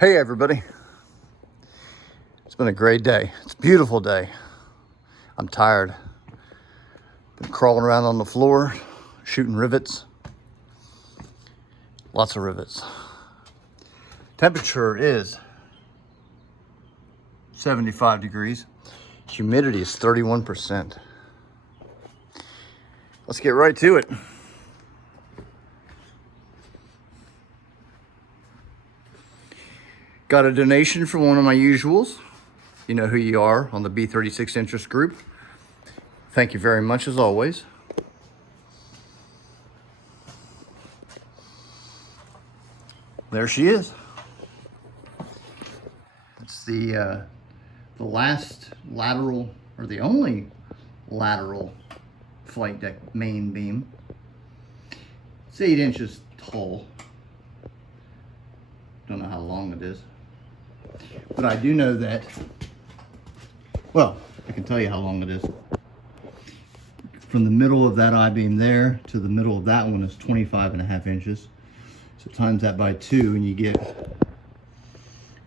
Hey everybody, it's been a great day. It's a beautiful day. I'm tired. Been crawling around on the floor, shooting rivets. Lots of rivets. Temperature is 75 degrees. Humidity is 31%. Let's get right to it. Got a donation from one of my usuals. You know who you are on the B36 interest group. Thank you very much as always. There she is. It's the last lateral, or the only lateral flight deck main beam. It's 8 inches tall. Don't know how long it is, but I do know that, well, I can tell you how long it is. From the middle of that I-beam there to the middle of that one is 25.5 inches. So times that by 2 and you get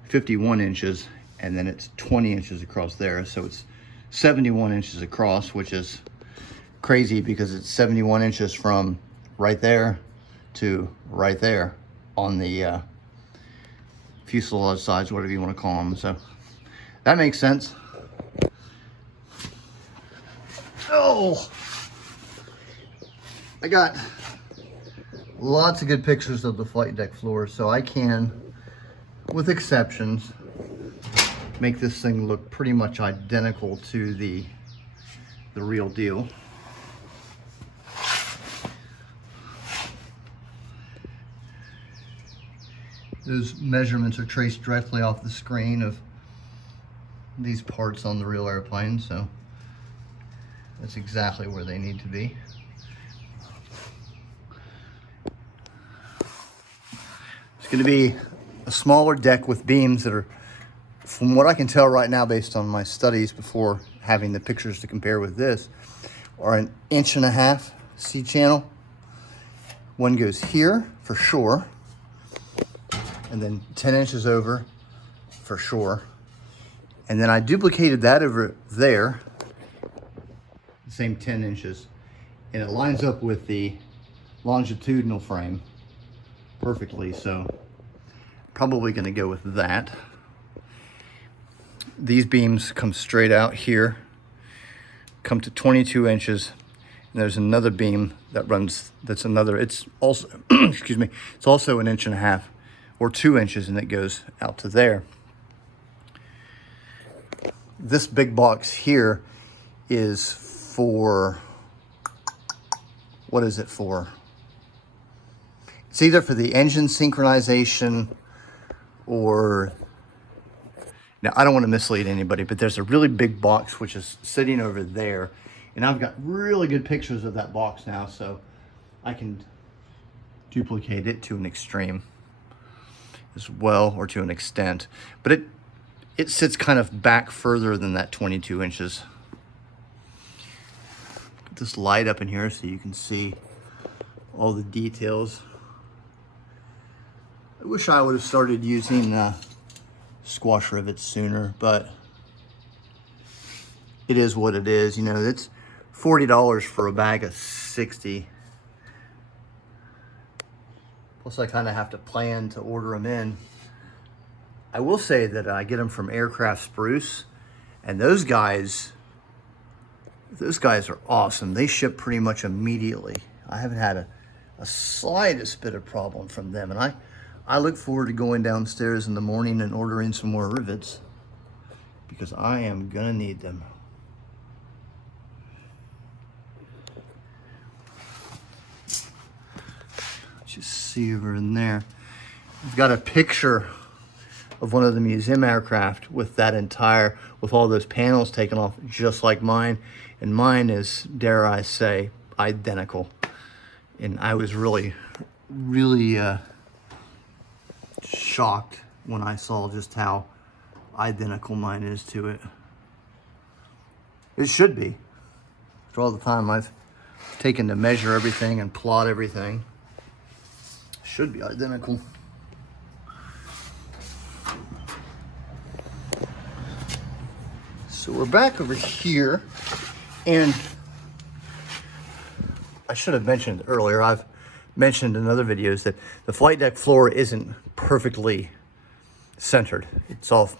51 inches, and then it's 20 inches across there. So it's 71 inches across, which is crazy because it's 71 inches from right there to right there on the fuselage sides, whatever you want to call them. So that makes sense. Oh, I got lots of good pictures of the flight deck floor, so I can, with exceptions, make this thing look pretty much identical to the real deal. Those measurements are traced directly off the screen of these parts on the real airplane, so that's exactly where they need to be. It's going to be a smaller deck with beams that are, from what I can tell right now based on my studies before having the pictures to compare with this, are 1.5 inches C-channel. One goes here for sure, and then 10 inches over for sure. And then I duplicated that over there, the same 10 inches, and it lines up with the longitudinal frame perfectly, so probably going to go with that. These beams come straight out here, come to 22 inches, and there's another beam that runs, that's another, it's also, excuse me, it's also 1.5 inches or 2 inches, and it goes out to there. This big box here is for, what is it for? It's either for the engine synchronization or, now I don't want to mislead anybody, but there's a really big box which is sitting over there, and I've got really good pictures of that box now, so I can duplicate it to an extreme as well, or to an extent, but it sits kind of back further than that 22 inches. Put this light up in here so you can see all the details. I wish I would have started using squash rivets sooner, but it is what it is. You know, it's $40 for a bag of 60. Plus I kind of have to plan to order them in. I will say that I get them from Aircraft Spruce, and those guys are awesome. They ship pretty much immediately. I haven't had a slightest bit of problem from them, and I look forward to going downstairs in the morning and ordering some more rivets because I am gonna need them. Just see over in there. I've got a picture of one of the museum aircraft with that entire, with all those panels taken off just like mine. And mine is, dare I say, identical. And I was really shocked when I saw just how identical mine is to it. It should be. After all the time I've taken to measure everything and plot everything, it should be identical. So we're back over here, and I should have mentioned earlier, I've mentioned in other videos that the flight deck floor isn't perfectly centered. It's off,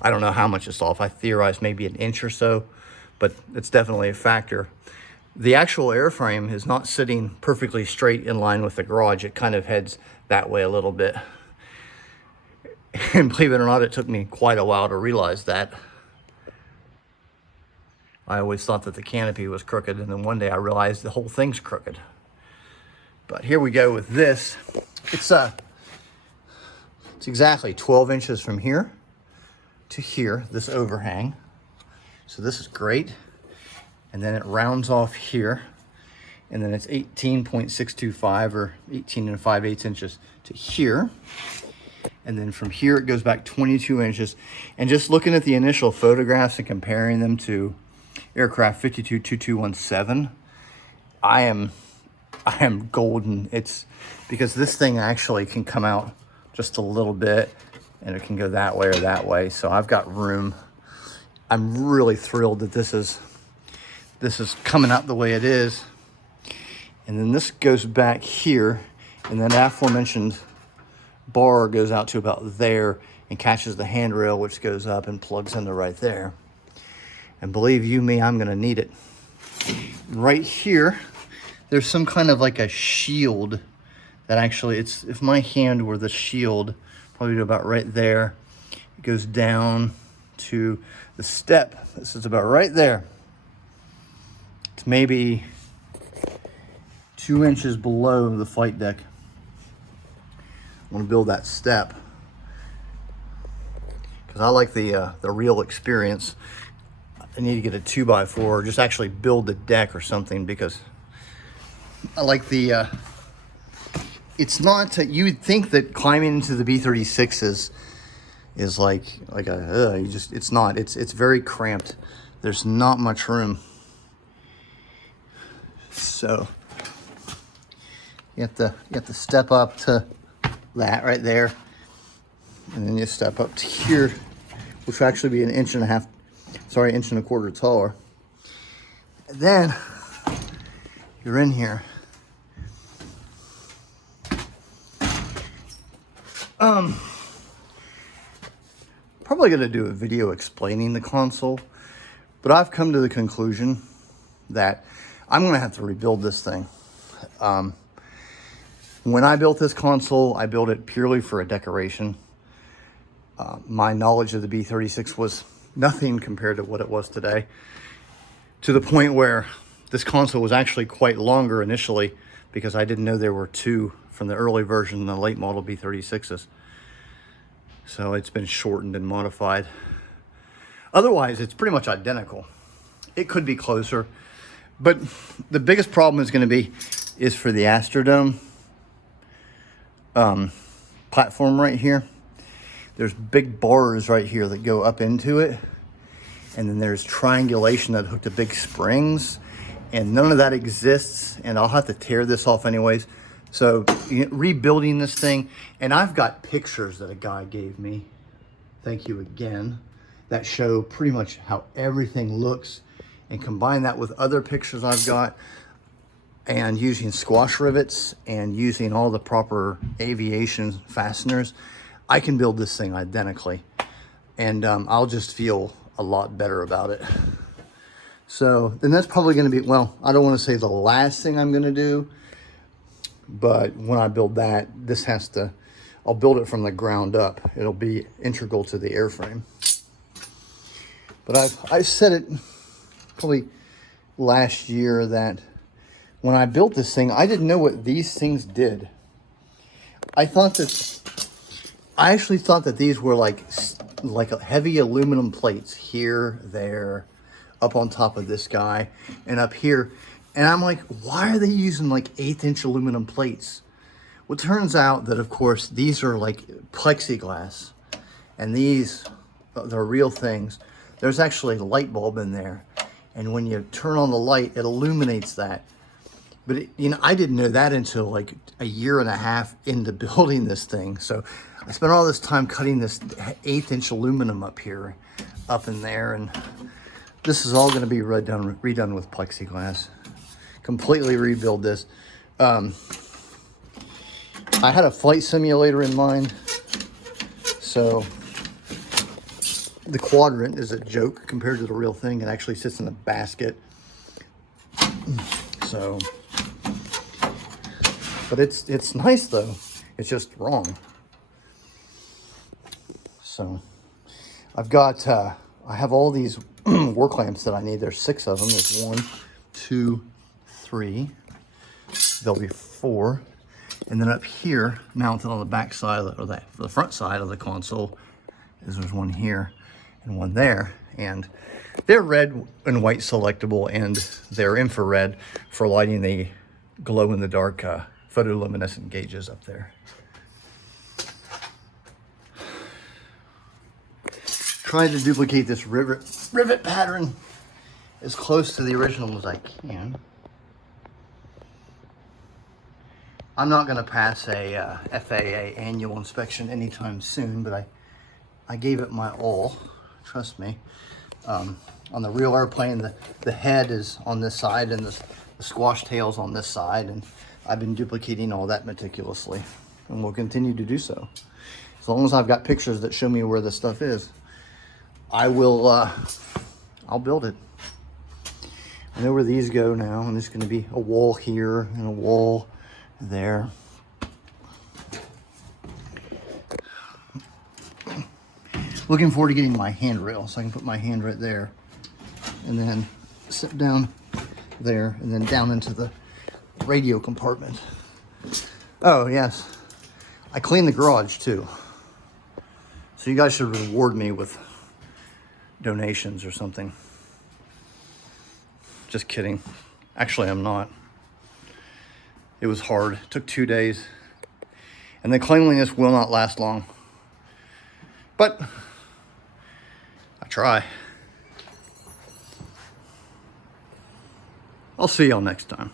I don't know how much it's off. I theorize maybe an inch or so, but it's definitely a factor. The actual airframe is not sitting perfectly straight in line with the garage. It kind of heads that way a little bit. And believe it or not, it took me quite a while to realize that. I always thought that the canopy was crooked, and then one day I realized the whole thing's crooked. But here we go with this. It's exactly 12 inches from here to here, this overhang. So this is great. And then it rounds off here, and then it's 18.625 or 18 5/8 inches to here. And then from here it goes back 22 inches. And just looking at the initial photographs and comparing them to aircraft 522217, I am golden. It's because this thing actually can come out just a little bit, and it can go that way or that way. So I've got room. I'm really thrilled that this is coming out the way it is. And then this goes back here, and then aforementioned bar goes out to about there and catches the handrail, which goes up and plugs into right there. And believe you me, I'm gonna need it. Right here, there's some kind of like a shield that actually, if my hand were the shield, probably about right there. It goes down to the step. This is about right there. It's maybe 2 inches below the flight deck. I want to build that step because I like the real experience. I need to get a 2x4 or just actually build the deck or something, because I like the it's not, you would think that climbing into the B-36 is like a it's not. It's very cramped. There's not much room. So you have to step up to that right there, and then you step up to here, which will actually be an inch and a quarter taller. And then you're in here. Probably gonna do a video explaining the console, but I've come to the conclusion that I'm gonna have to rebuild this thing. When I built this console, I built it purely for a decoration. My knowledge of the B-36 was nothing compared to what it was today, to the point where this console was actually quite longer initially, because I didn't know there were two from the early version, the late model B-36s. So it's been shortened and modified. Otherwise, it's pretty much identical. It could be closer, but the biggest problem is for the Astrodome platform right here. There's big bars right here that go up into it, and then there's triangulation that hooked to big springs, and none of that exists, and I'll have to tear this off anyways. So rebuilding this thing, and I've got pictures that a guy gave me, thank you again, that show pretty much how everything looks, and combine that with other pictures I've got, and using squash rivets and using all the proper aviation fasteners, I can build this thing identically, and I'll just feel a lot better about it. So then that's probably going to be, well, I don't want to say the last thing I'm going to do, but when I build that, I'll build it from the ground up. It'll be integral to the airframe. But I said it probably last year that when I built this thing, I didn't know what these things did. I actually thought that these were like heavy aluminum plates here, there, up on top of this guy, and up here. And I'm like, why are they using like 1/8 inch aluminum plates? Well, it turns out that, of course, these are like plexiglass, and these, they're real things. There's actually a light bulb in there, and when you turn on the light, it illuminates that. But I didn't know that until like a year and a half into building this thing. So I spent all this time cutting this 1/8 inch aluminum up here, up in there, and This is all going to be redone with plexiglass. Completely rebuild this. I had a flight simulator in mind, so the quadrant is a joke compared to the real thing. It actually sits in a basket. So, but it's nice though. It's just wrong. So, I've got I have all these work lamps that I need. There's 6 of them. There's 1, 2, 3. There'll be 4. And then up here, mounted on the back side, or the front side of the console, there's one here and one there. And they're red and white selectable, and they're infrared for lighting the glow-in-the-dark photoluminescent gauges up there. Try to duplicate this rivet pattern as close to the original as I can. I'm not going to pass a FAA annual inspection anytime soon, but I gave it my all. Trust me. On the real airplane, the head is on this side and the squash tail's on this side, and I've been duplicating all that meticulously, and will continue to do so. As long as I've got pictures that show me where the stuff is, I'll build it. I know where these go now, and there's going to be a wall here and a wall there. Looking forward to getting my handrail so I can put my hand right there and then sit down there and then down into the radio compartment. Oh yes, I cleaned the garage too, so you guys should reward me with donations or something. Just kidding. Actually, I'm not. It was hard. It took 2 days. And the cleanliness will not last long. But I try. I'll see y'all next time.